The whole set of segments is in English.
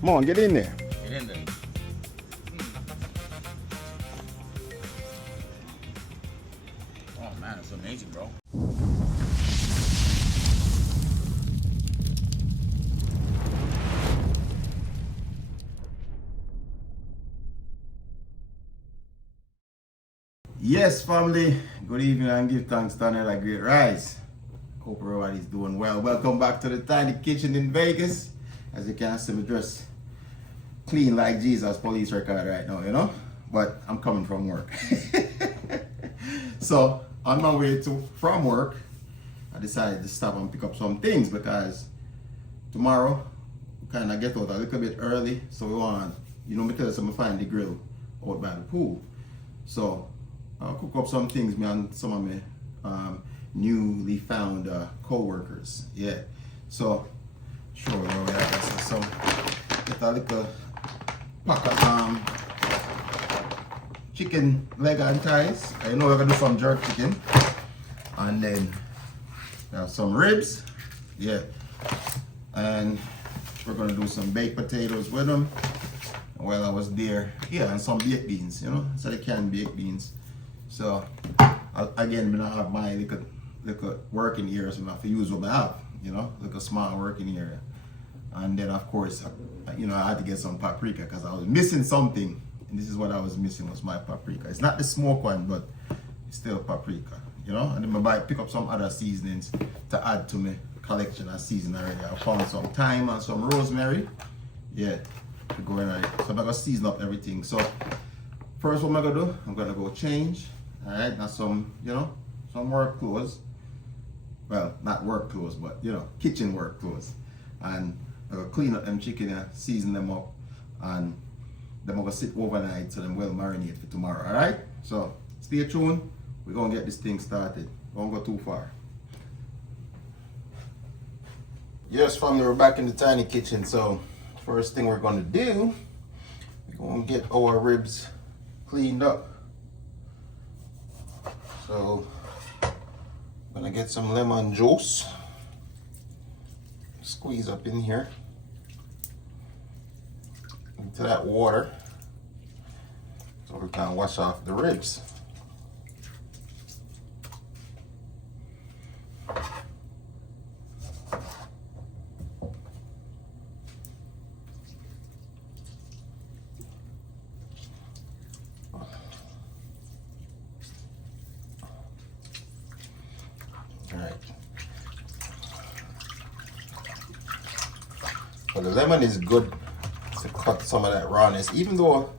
Come on, get in there. Get in there. Oh man, it's amazing, bro. Yes, family. Good evening and give thanks to another great rise. Hope everybody's doing well. Welcome back to the tiny kitchen in Vegas. As you can see, me dress clean like Jesus police record right now, you know. But I'm coming from work. So on my way from work, I decided to stop and pick up some things because tomorrow we kind of get out a little bit early. So we want, me tell you, so I find the grill out by the pool. So I'll cook up some things, me and some of my newly found co-workers. Yeah. So sure where we are. So get a little pack of chicken leg and thighs. I know we're gonna do some jerk chicken. And then we have some ribs. Yeah. And we're gonna do some baked potatoes with them. While I was there, yeah, and some baked beans, so they can baked beans. So again, I have my little working area, so I have to use what I have, like a small working area. And then of course, I had to get some paprika because I was missing something, and this is what I was missing, was my paprika. It's not the smoked one, but it's still paprika, And then I pick up some other seasonings to add to my collection of seasoning already. I found some thyme and some rosemary, yeah, to go in. So I'm gonna season up everything. So first, what I'm gonna do, I'm gonna go change. All right, now some work clothes. Well, not work clothes, but kitchen work clothes. And I'm gonna clean up them chicken and season them up, and then I'm gonna sit overnight so them well marinate for tomorrow. All right. So stay tuned. We're gonna get this thing started. Don't go too far. Yes, family, we're back in the tiny kitchen. So first thing we're gonna do, we're gonna get our ribs cleaned up. So I'm gonna get some lemon juice, squeeze up in here into that water so we can wash off the ribs. But the lemon is good to cut some of that rawness, even though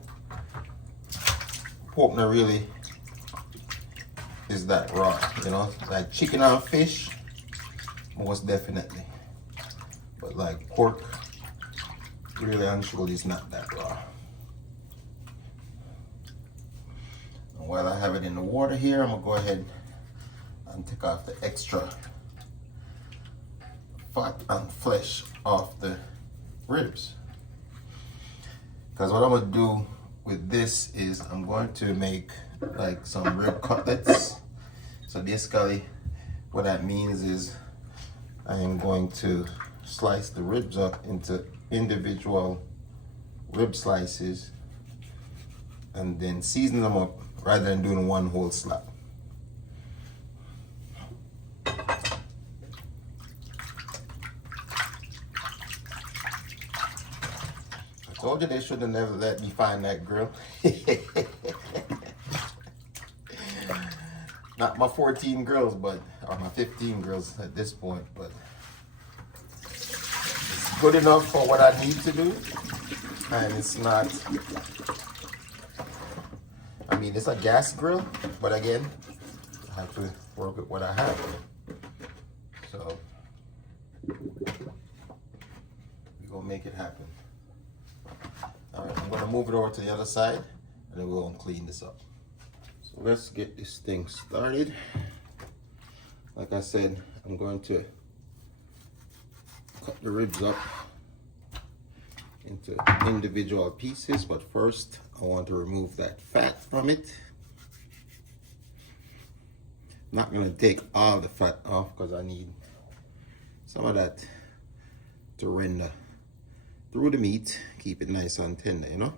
pork not really is that raw, like chicken and fish, most definitely. But like pork, really and truly is not that raw. And while I have it in the water here, I'm gonna go ahead and take off the extra fat and flesh off the ribs, because what I'm going to do with this is I'm going to make like some rib cutlets. So basically what that means is I am going to slice the ribs up into individual rib slices and then season them up rather than doing one whole slab. Told you they should have never let me find that grill. Not my 14 grills, or my 15 grills at this point, but it's good enough for what I need to do. And it's not, it's a gas grill, but again, I have to work with what I have. So, we're gonna make it happen. Alright, I'm going to move it over to the other side and then we're going to clean this up. So let's get this thing started. Like I said, I'm going to cut the ribs up into individual pieces, but first I want to remove that fat from it. I'm not going to take all the fat off because I need some of that to render through the meat, keep it nice and tender, you know.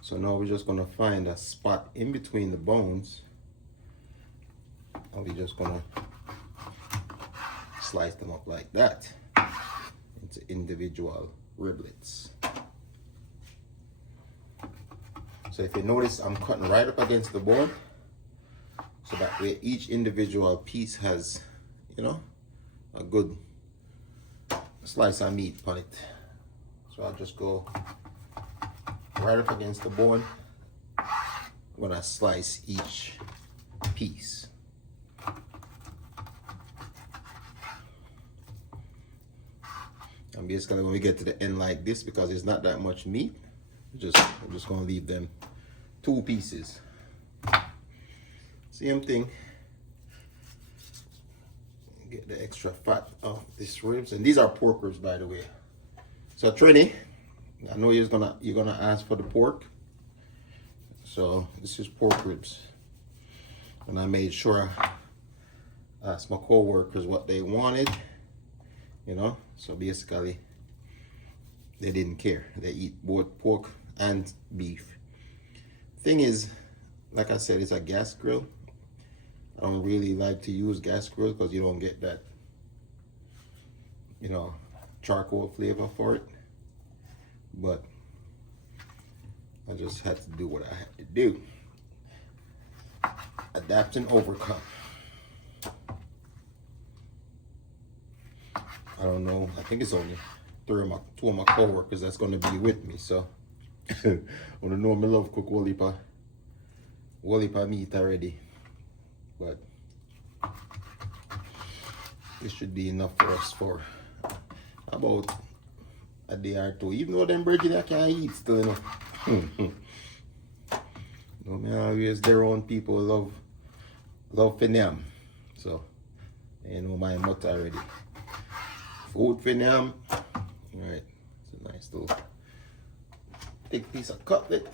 So now we're just gonna find a spot in between the bones, and we're just gonna slice them up like that into individual riblets. So if you notice, I'm cutting right up against the bone, so that way each individual piece has, you know, a good slice of meat on it. So I'll just go right up against the bone when I slice each piece. And basically when we get to the end like this, because there's not that much meat, we're just gonna leave them 2 pieces. Same thing. Get the extra fat off these ribs, and these are pork ribs, by the way. So Trini, I know you're gonna ask for the pork. So this is pork ribs, and I made sure I asked my co-workers what they wanted. You know, so basically they didn't care. They eat both pork and beef. Thing is, like I said, it's a gas grill. I don't really like to use gas grill because you don't get that, you know, charcoal flavor for it. But I just had to do what I had to do. Adapt and overcome. I don't know. I think it's only 2 of my co-workers that's gonna be with me. So I wanna know me love cook whole heap of meat already. But this should be enough for us for about a day or 2. Even though them bridges I can't eat still, you know. No man, always their own people love for Nyam. So you know my motto already. Food for Nyam. Alright, it's a nice little thick piece of cutlet.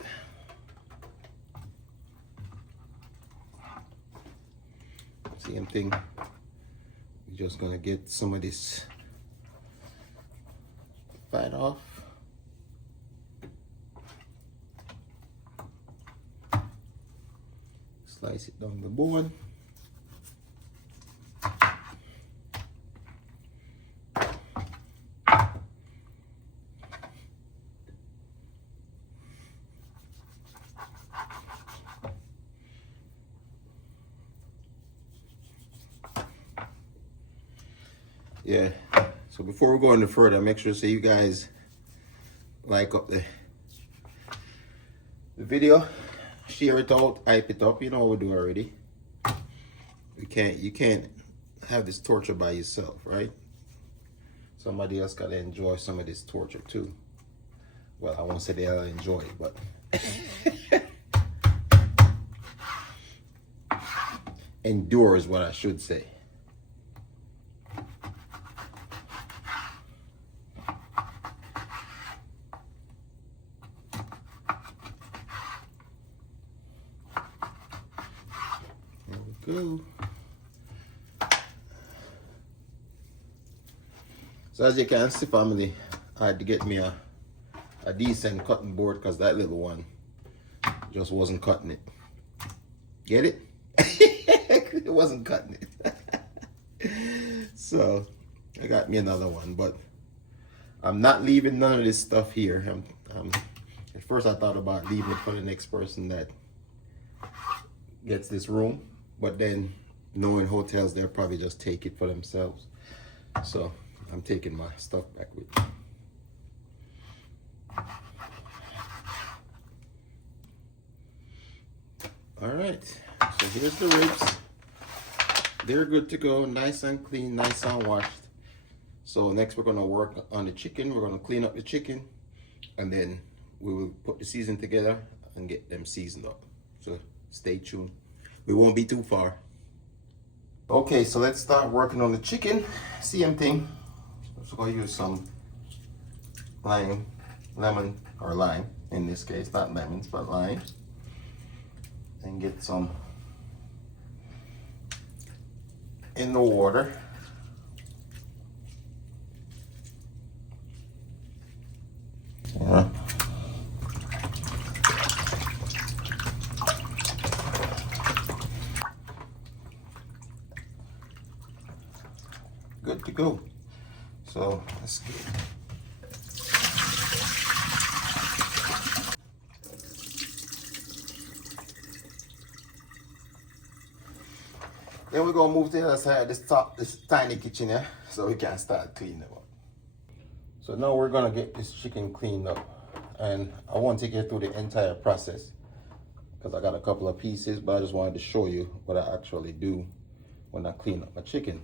Same thing. We're just gonna get some of this fat off. Slice it down the bone. Yeah, so before we go any further, make sure so you guys like up the video, share it out, hype it up. You know what we do already. You can't have this torture by yourself, right? Somebody else gotta enjoy some of this torture too. Well, I won't say they'll enjoy it, but endure is what I should say. Go. So as you can see, family, I had to get me a decent cutting board because that little one just wasn't cutting it. Get it? It wasn't cutting it. So I got me another one, but I'm not leaving none of this stuff here. At first I thought about leaving it for the next person that gets this room. But then, knowing hotels, they'll probably just take it for themselves. So, I'm taking my stuff back with me. Alright, so here's the ribs. They're good to go, nice and clean, nice and washed. So next we're gonna work on the chicken. We're gonna clean up the chicken, and then we will put the season together and get them seasoned up. So stay tuned. We won't be too far. Okay, so let's start working on the chicken. Same thing. So I'll use some lemon in this case, not lemons, but lime. And get some in the water. Yeah. Good to go. So let's get then we're gonna move to the other side, this tiny kitchen here, so we can start cleaning up. So now we're gonna get this chicken cleaned up, and I won't take you through the entire process because I got a couple of pieces, but I just wanted to show you what I actually do when I clean up my chicken.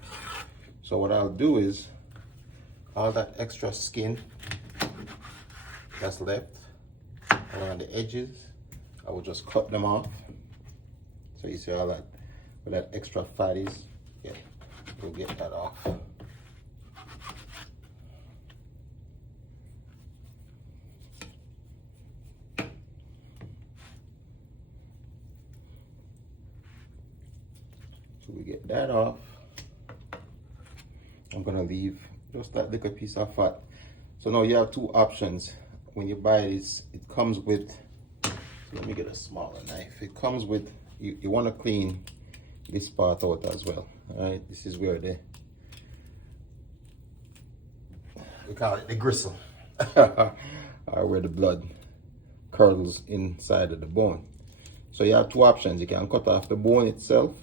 So what I'll do is all that extra skin that's left around the edges, I will just cut them off. So you see all that, where that extra fat is, yeah, you'll get that off. So we get that off. I'm gonna leave just that little piece of fat. So now you have two options. When you buy this, it comes with, so let me get a smaller knife. It comes with, you wanna clean this part out as well. All right, this is where we call it the gristle, or where the blood curdles inside of the bone. So you have two options. You can cut off the bone itself,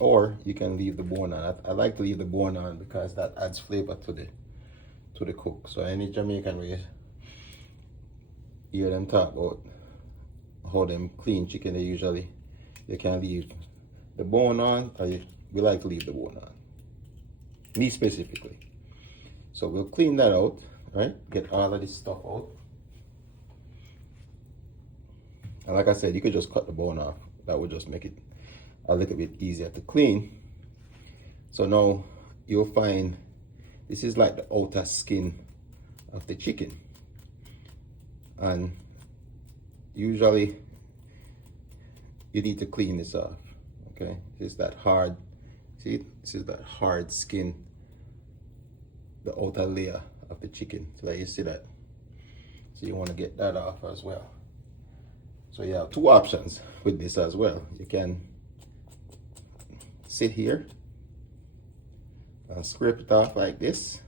or you can leave the bone on. I like to leave the bone on because that adds flavor to the cook. So any Jamaican way hear them talk about how them clean chicken, they can leave the bone on, or we like to leave the bone on. Me specifically. So we'll clean that out, right? Get all of this stuff out. And like I said, you could just cut the bone off. That would just make it a little bit easier to clean. So now you'll find this is like the outer skin of the chicken. And usually you need to clean this off. Okay, this is that hard, see, this is that hard skin, the outer layer of the chicken. So you see that. So you want to get that off as well. So you have two options with this as well. You can sit here and scrape it off like this,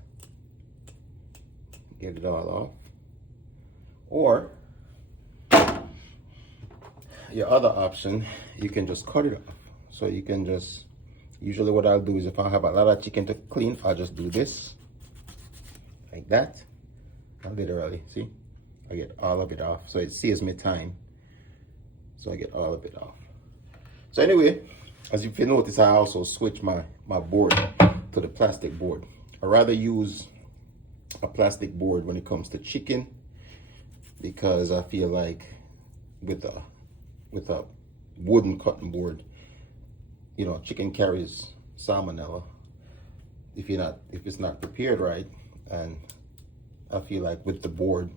get it all off, or your other option, you can just cut it off. So you can just, usually what I'll do is if I have a lot of chicken to clean, I'll just do this like that, and literally, see, I get all of it off. So it saves me time. So I get all of it off. So anyway, as you notice, I also switch my board to the plastic board. I rather use a plastic board when it comes to chicken, because I feel like with a wooden cutting board, you know, chicken carries salmonella if it's not prepared right. And I feel like with the board,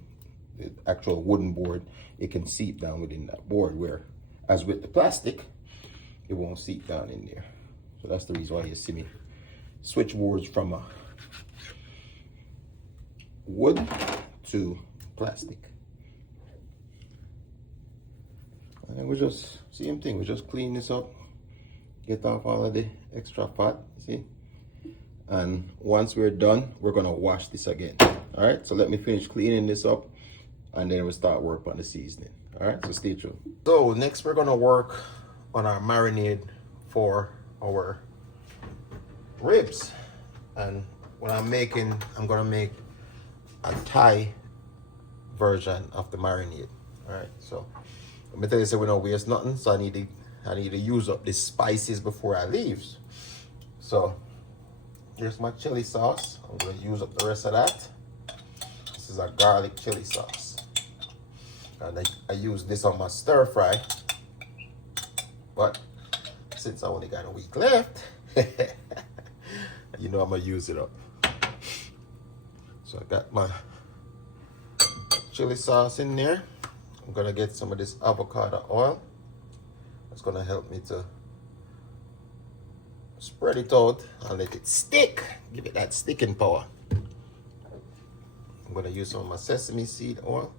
the actual wooden board, it can seep down within that board, where as with the plastic, it won't seep down in there. So that's the reason why you see me switch boards from a wood to plastic. And we just, same thing, we just clean this up, get off all of the extra fat, see? And once we're done, we're gonna wash this again. All right, so let me finish cleaning this up, and then we'll start work on the seasoning. All right, so stay tuned. So next we're gonna work on our marinade for our ribs. And what I'm gonna make a Thai version of the marinade. All right, so let me tell you, so we don't waste nothing. So I need to use up the spices before I leave. So here's my chili sauce. I'm gonna use up the rest of that. This is a garlic chili sauce. And I use this on my stir fry. But since I only got a week left, you know I'm gonna use it up. So I got my chili sauce in there. I'm gonna get some of this avocado oil. That's gonna help me to spread spread it out and let it stick. Give it that sticking power. I'm gonna use some of my sesame seed oil.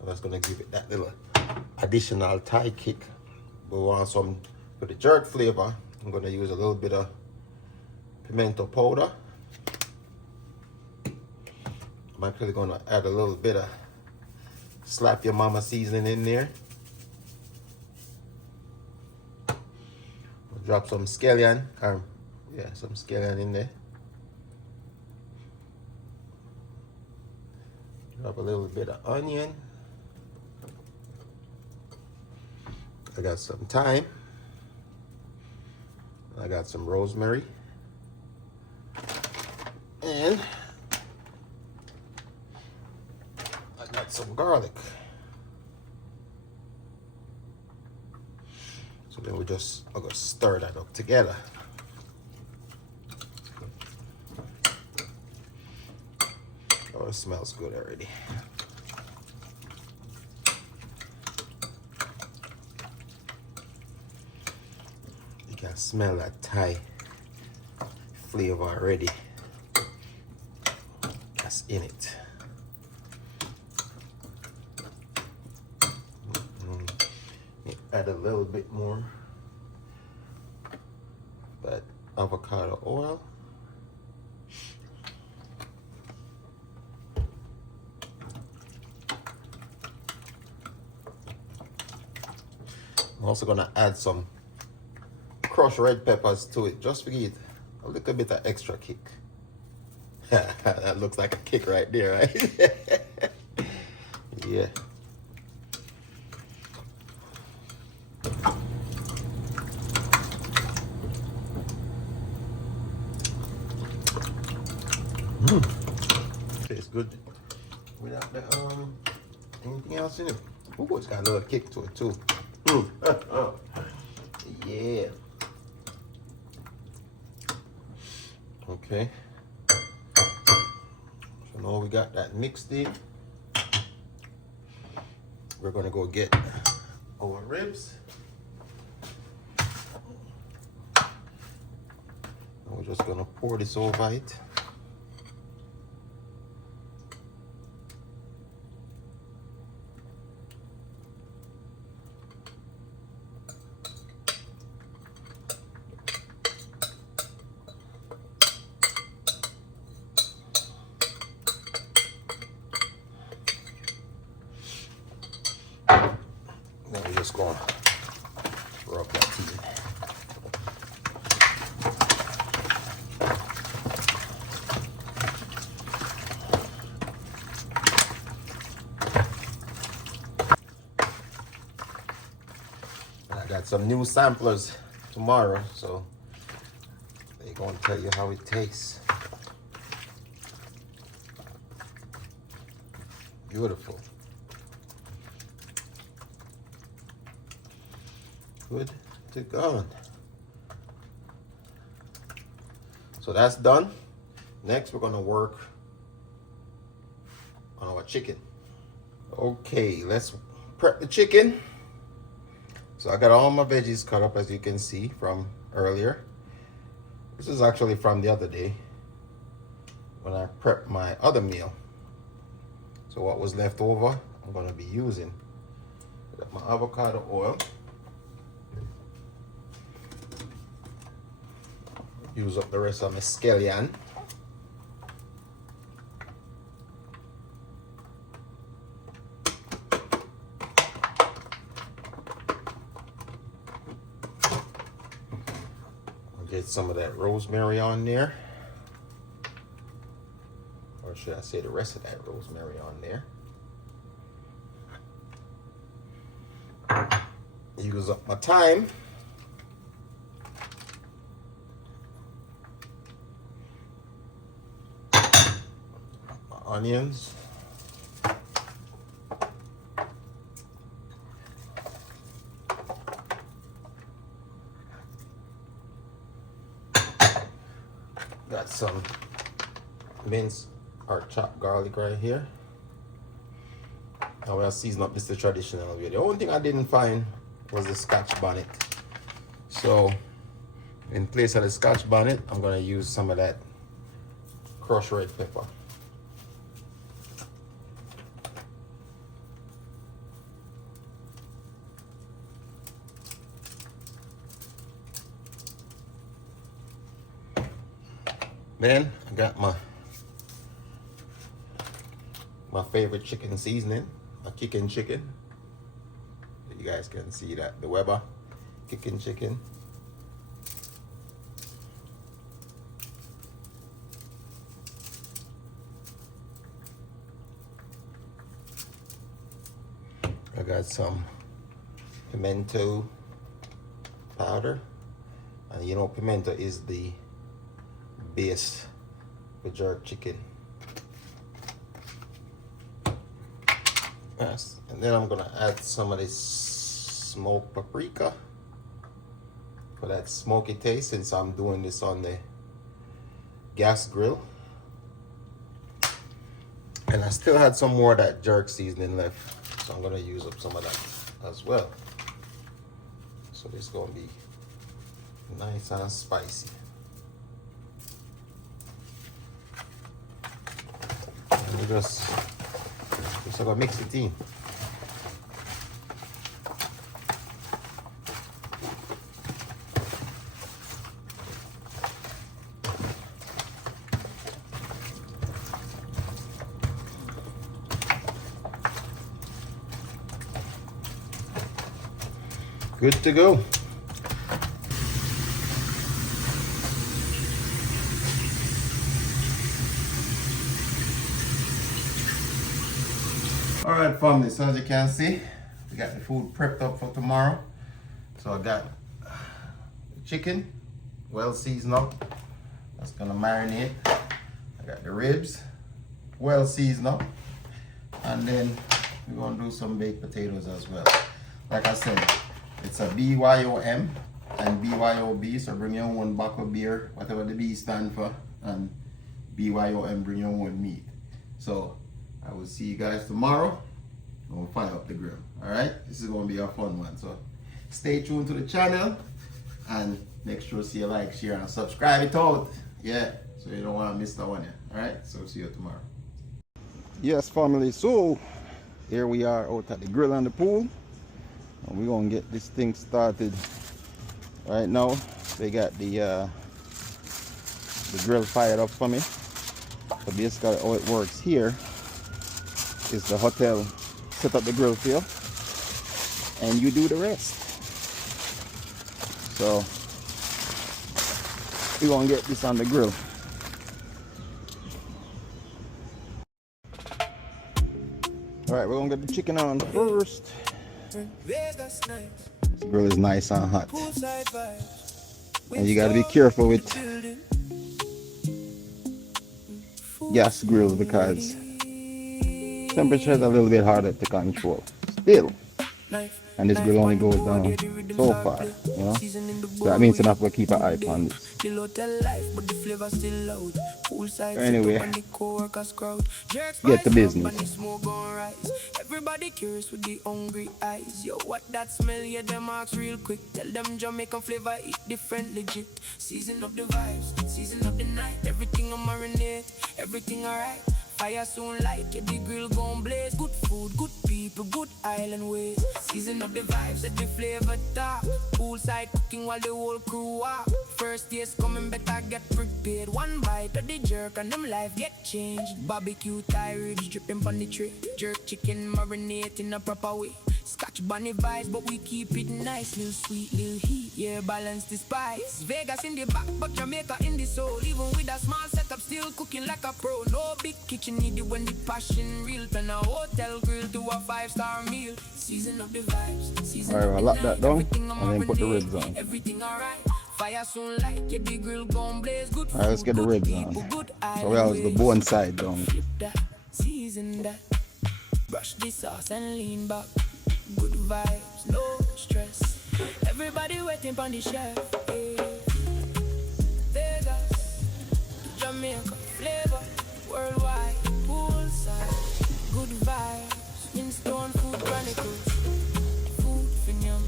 And that's gonna give it that little additional Thai kick. We want some for the jerk flavor. I'm gonna use a little bit of pimento powder. I'm actually gonna add a little bit of slap your mama seasoning in there. Drop some scallion, some scallion in there. Drop a little bit of onion. I got some thyme. I got some rosemary. And I got some garlic. So then I'm gonna stir that up together. Oh, it smells good already. You can smell that Thai flavor already. That's in it. Add a little bit more that avocado oil. I'm also gonna add some crushed red peppers to it, just to give it a little bit of extra kick. That looks like a kick right there, right? Yeah. Tastes good without the anything else in it. Ooh, it's got a little kick to it too. Yeah. Okay. So now we got that mixed in. We're gonna go get our ribs. And we're just gonna pour this over it. Now we're just gonna rub that in. I got some new samplers tomorrow, so they're gonna tell you how it tastes. Beautiful. Good to go. So that's done. Next, we're gonna work on our chicken. Okay, let's prep the chicken. So I got all my veggies cut up, as you can see from earlier. This is actually from the other day when I prepped my other meal. So what was left over, I'm gonna be using. I got my avocado oil. Use up the rest of my scallion. I'll get some of that rosemary on there. Or should I say the rest of that rosemary on there. Use up my thyme. Onions. Got some minced or chopped garlic right here. Now we'll season up this the traditional way. The only thing I didn't find was the Scotch bonnet. So in place of the Scotch bonnet, I'm gonna use some of that crushed red pepper. Then I got my favorite chicken seasoning, a kicking chicken. You guys can see that, the Weber kicking chicken. I got some pimento powder, and you know pimento is the base for jerk chicken. Yes, and then I'm gonna add some of this smoked paprika for that smoky taste, since I'm doing this on the gas grill. And I still had some more of that jerk seasoning left, so I'm gonna use up some of that as well. So this is gonna be nice and spicy. And we just gonna mix it in. Good to go. All right, family, so as you can see, we got the food prepped up for tomorrow. So I got chicken, well seasoned up. That's gonna marinate. I got the ribs, well seasoned up. And then we're gonna do some baked potatoes as well. Like I said, it's a BYOM and BYOB, so bring your own bottle of beer, whatever the B stand for, and BYOM, bring your own meat. So I will see you guys tomorrow. We'll fire up the grill. Alright? This is going to be a fun one. So stay tuned to the channel and make sure to see a like, share, and subscribe it out. Yeah, so you don't want to miss that one. Alright? So see you tomorrow. Yes, family. So here we are out at the grill and the pool. And we're going to get this thing started right now. They got the grill fired up for me. So basically how it works here is the hotel set up the grill for you and you do the rest. So we're gonna get this on the grill. Alright, we're gonna get the chicken on first. This grill is nice and hot. And you gotta be careful with gas grills because temperature is a little bit harder to control still, and this grill only goes down so far, you know, so that means enough to keep an eye on this. Anyway, get to business. Everybody curious with the hungry eyes. Yo, what that smell? Yeah, them ask real quick. Tell them Jamaican flavor, eat different, legit. Season of the vibes, season of the night. Everything on marinade, everything alright. Fire soon light, get the grill gon' blaze. Good food, good people, good island ways. Season of the vibes, let the flavor top. Poolside cooking while the whole crew up. First taste coming, better get prepared. One bite of the jerk and them life get changed. Barbecue Thai ribs dripping on the tray. Jerk chicken marinate in a proper way. Scotch bunny vibes, but we keep it nice. Little sweet, little heat, yeah, balance the spice. Vegas in the back, but Jamaica in the soul. Even with a small setup, still cooking like a pro. No big kitchen needed when the passion real. Turn a hotel grill to a 5-star meal. Season of the vibes, season Alright, of I'll the lock night. that down Everything and then put the ribs on. Everything alright. Fire soon light, get the grill gon' blaze. Good food, Alright, let's get the ribs people, on. good So we have the bone side down. Flip that, season that. Brush the sauce and lean back. Good vibes, no stress. Everybody waiting on the chef. Hey. Vegas, Jamaica flavor, worldwide, poolside. Good vibes, in Stone Food Chronicles. Food for Nyam.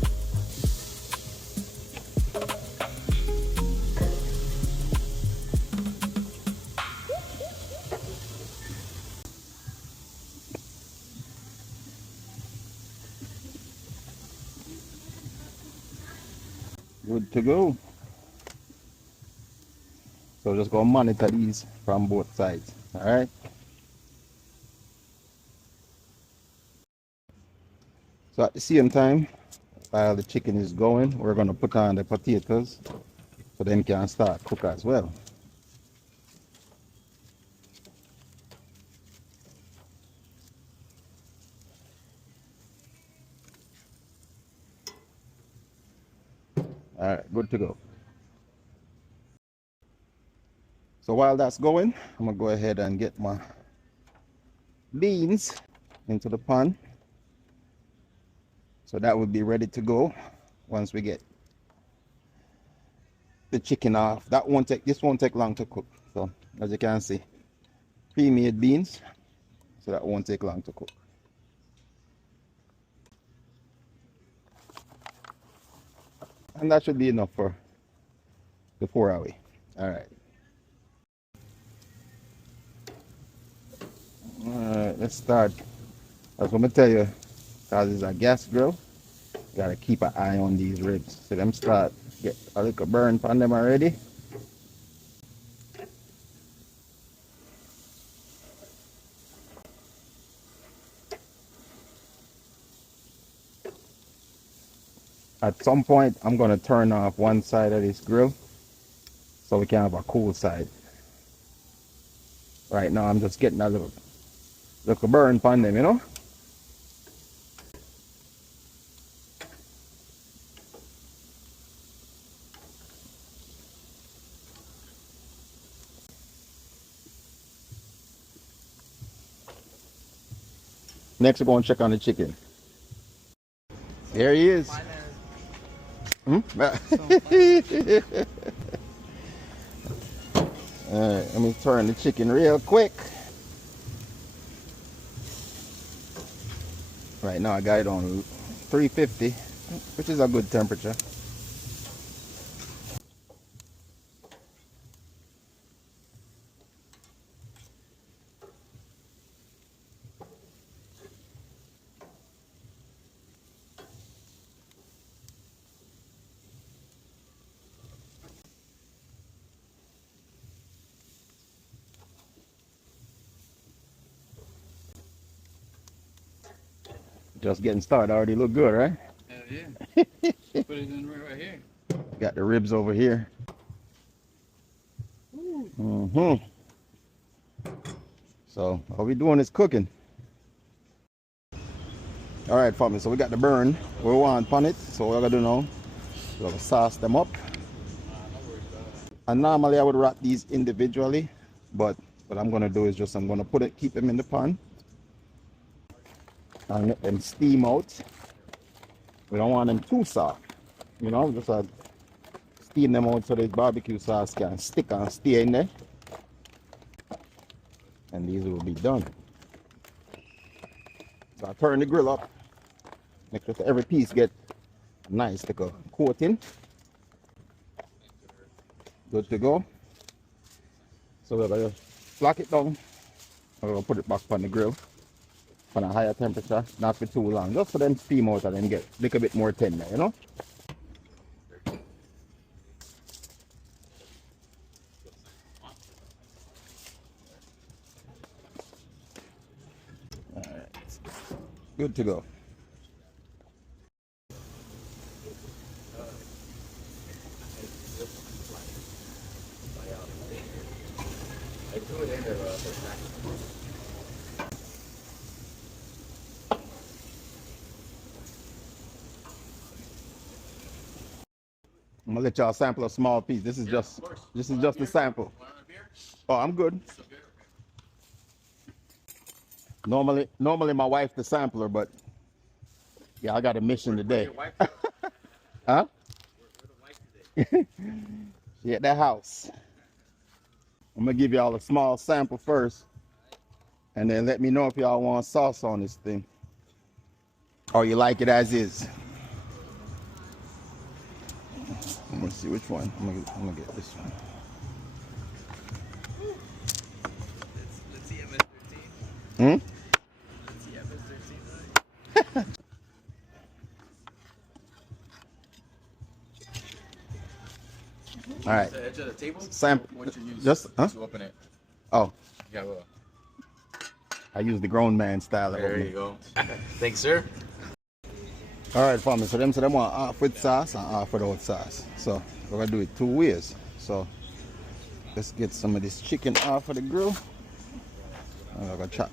to go. So just go monitor these from both sides. Alright. So at the same time, while the chicken is going, we're gonna put on the potatoes so them can start cook as well. Alright, good to go. So while that's going, I'm gonna go ahead and get my beans into the pan. So that will be ready to go once we get the chicken off. This won't take long to cook. So as you can see, pre-made beans, so that won't take long to cook. And that should be enough for the 4 hour. Alright. Alright, let's start. As I'm gonna tell you, because it's a gas grill, you gotta keep an eye on these ribs. So them start get a little burn on them already. At some point, I'm gonna turn off one side of this grill so we can have a cool side. Right now, I'm just getting a little burn on them, you know. Next, we're going to check on the chicken. There he is. Hmm? Alright, let me turn the chicken real quick. Right now, I got it on 350, which is a good temperature. Just getting started. Already look good, right? Hell yeah. Put it in right here. Got the ribs over here. So all we doing is cooking. All right, family. So we got the burn. We want on it. So what I gotta do now? We're gonna sauce them up. And normally I would wrap these individually, but what I'm gonna do is just I'm gonna keep them in the pan and let them steam out. We don't want them too soft, you know, just steam them out so the barbecue sauce can stick and stay in there. And these will be done. So I turn the grill up, make sure every piece get a nice little coating. Good to go. So we're gonna lock it down. We're gonna put it back on the grill on a higher temperature, not for too long, just for them steam out and then get a little bit more tender, you know. All right, good to go. I'm gonna let y'all sample a small piece. This is just a sample. Oh, I'm good. Normally my wife's the sampler, but yeah, I got a mission today. Huh? She at that house. I'm gonna give y'all a small sample first, and then let me know if y'all want sauce on this thing, or you like it as is. I'm gonna see which one. I'm gonna get this one. Let's see MS-13. Hmm? Let's see MS-13. All right. The edge of the table? Sam, What you use just huh? to open it? Oh, Yeah, well. I use the grown man style. Of There opening. you go. Thanks, sir. All right, family. So them say they want half with sauce and half without sauce. So we're gonna do it 2 ways. So let's get some of this chicken off of the grill. I'm gonna chop.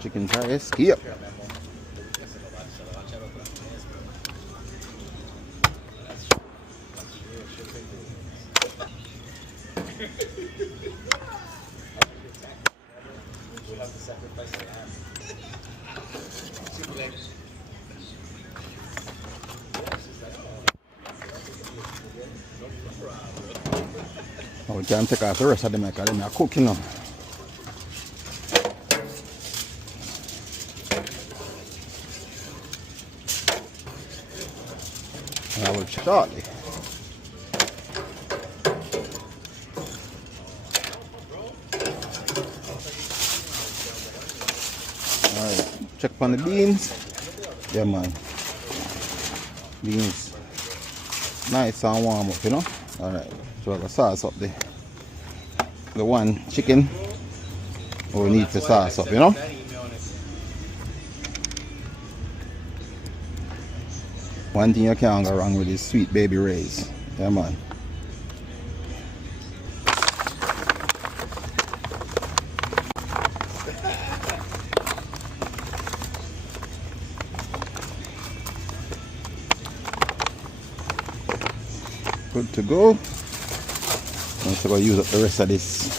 Chicken fries. Skip. Oh, we can't take off the rest of them because they're cooking now. And I will shortly. Alright, check on the beans. Yeah, man. Beans nice and warm up, you know. Alright, so I got sauce up there. The one chicken we need to sauce up, you know. One thing you can't go wrong with is sweet baby rays. Yeah, man. Good to go. I'm just going to use up the rest of this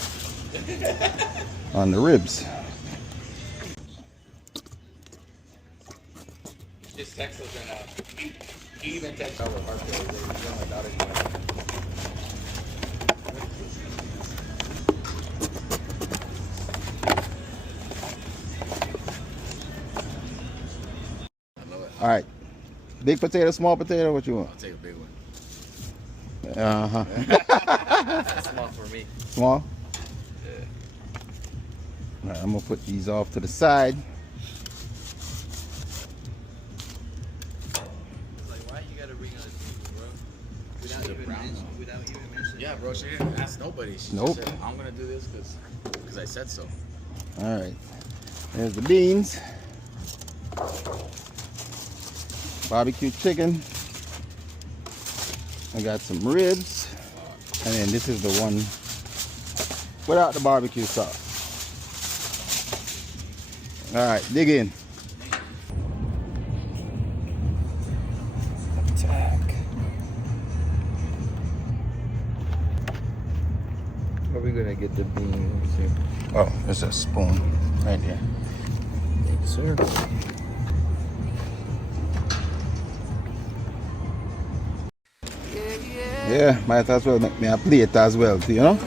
on the ribs. Just text us right now. He even text our heart rate. All right. Big potato, small potato, what you want? I'll take a big one. Uh-huh. Small for me. Small? Yeah. All right, I'm going to put these off to the side. Like, why you gotta bring other people, bro? Without even mentioning. Yeah, bro, she didn't ask nobody. She Nope. just said, I'm gonna do this because I said so. All right. There's the beans. Barbecue chicken. I got some ribs. And then this is the one without the barbecue sauce. All right, dig in. Attack. Are we gonna get the beans? Oh, there's a spoon right there. Thank you, sir. Yeah, might as well make me a plate as well, too, you know?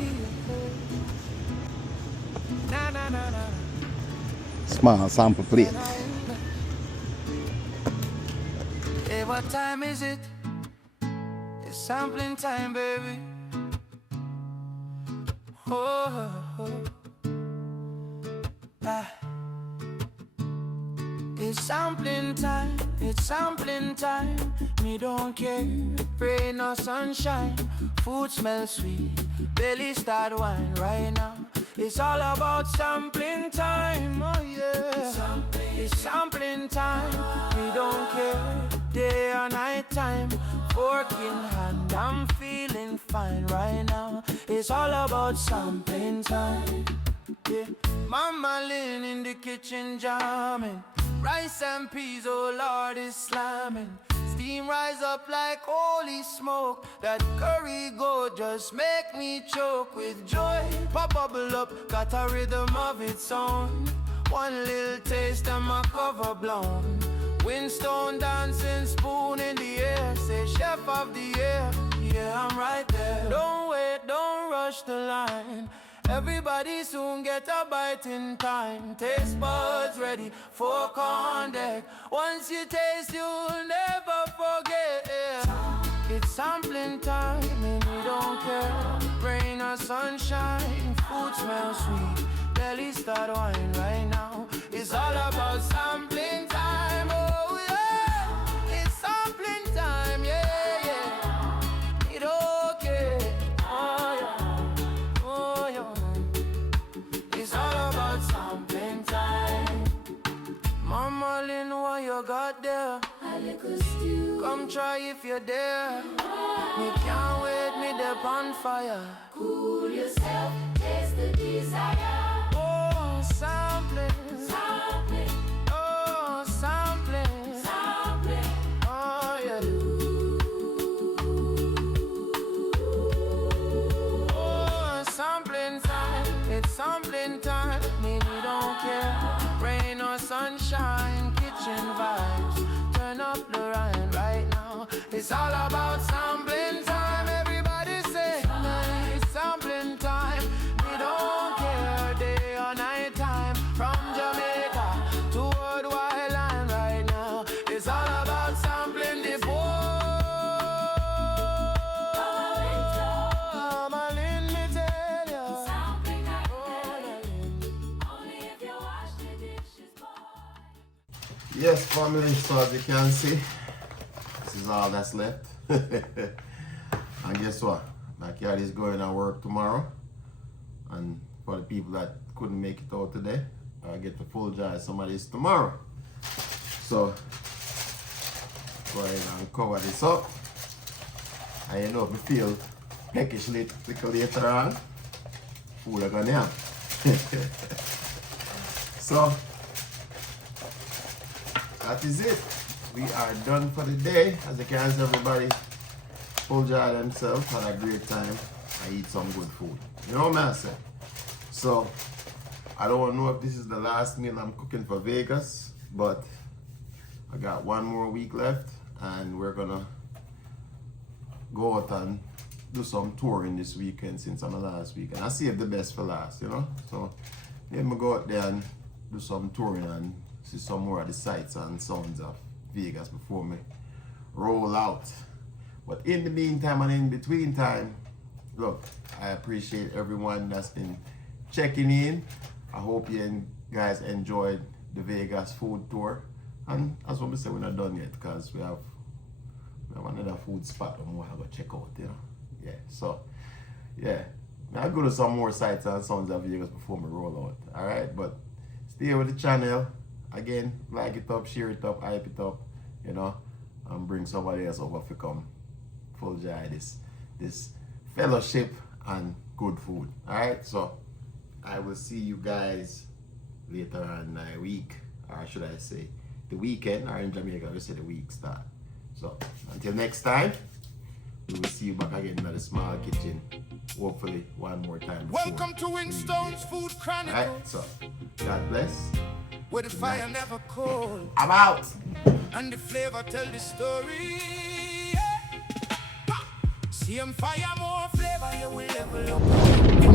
Small sample plate. Hey, what time is it? It's sampling time, baby. Oh, ah. It's sampling time, it's sampling time. Me don't care, rain or sunshine. Food smells sweet, belly start wine right now. It's all about sampling time, oh yeah. It's sampling time, we don't care, day or night time. Fork in hand, I'm feeling fine right now. It's all about sampling time, yeah. Mama laying in the kitchen jamming. Rice and peas, oh Lord, is slamming. Steam rise up like holy smoke. That curry go just make me choke with joy. Pop bubble up, got a rhythm of its own. One little taste and my cover blown. Windstone dancing, spoon in the air. Say chef of the year, yeah, I'm right there. Don't wait, don't rush the line. Everybody soon get a bite in time. Taste buds ready for contact. Once you taste, you'll never forget. It's sampling time and we don't care. Rain or sunshine, food smells sweet. Belly start wine right now. It's all about sampling time. Oh yeah, it's sampling time. Yeah, yeah. It okay. Oh yeah, oh yeah. It's all about sampling time. Mama Lynn, what you got there? A little stew. Come try if you're there. Me can't wait, me the bonfire. Cool yourself, taste the desire. Oh, sampling, sampling. Oh, sampling, sampling. Oh, yeah. Oh, sampling time. It's sampling time. Me don't care. Rain or sunshine, kitchen vibes. Turn up the Ryan right now. It's all about sampling time. Everybody say, it's sampling time. We don't care day or night time. From Jamaica to worldwide line right now. It's all about sampling the boy. Malin, me tell ya. Sampling like only if you wash the dishes, boy. Yes, family, so as you can see, this is all that's left. And guess what? Backyard is going to work tomorrow. And for the people that couldn't make it out today, I get to full jar some of this tomorrow. So, go ahead and cover this up. And you know, if you feel peckish little later on, food are gonna have. So, that is it. We are done for the day. As you can see, everybody full jar themselves, had a great time. I eat some good food. You know what I'm saying? So, I don't know if this is the last meal I'm cooking for Vegas, but I got one more week left and we're gonna go out and do some touring this weekend since I'm the last week. And I saved the best for last, you know? So, let me go out there and do some touring and see some more of the sights and sounds of Vegas before me roll out. But in the meantime and in between time, look, I appreciate everyone that's been checking in. I hope you guys enjoyed the Vegas food tour. And as what we say, we're not done yet because we have another food spot that we want to go check out, you know. Yeah, so, yeah. I'll go to some more sites and sounds of Vegas before we roll out. Alright, but stay with the channel. Again, like it up, share it up, hype it up, you know, and bring somebody else over to come full enjoy this fellowship and good food. Alright, so I will see you guys later on the week, or should I say the weekend, or in Jamaica we say the week start. So until next time, we will see you back again in the small kitchen, hopefully one more time. Welcome to Winstone's Food Chronicles. Alright, so God bless. Where the fire never cold. I'm out. And the flavor tell the story. Yeah. Same fire, more flavor, you will level up.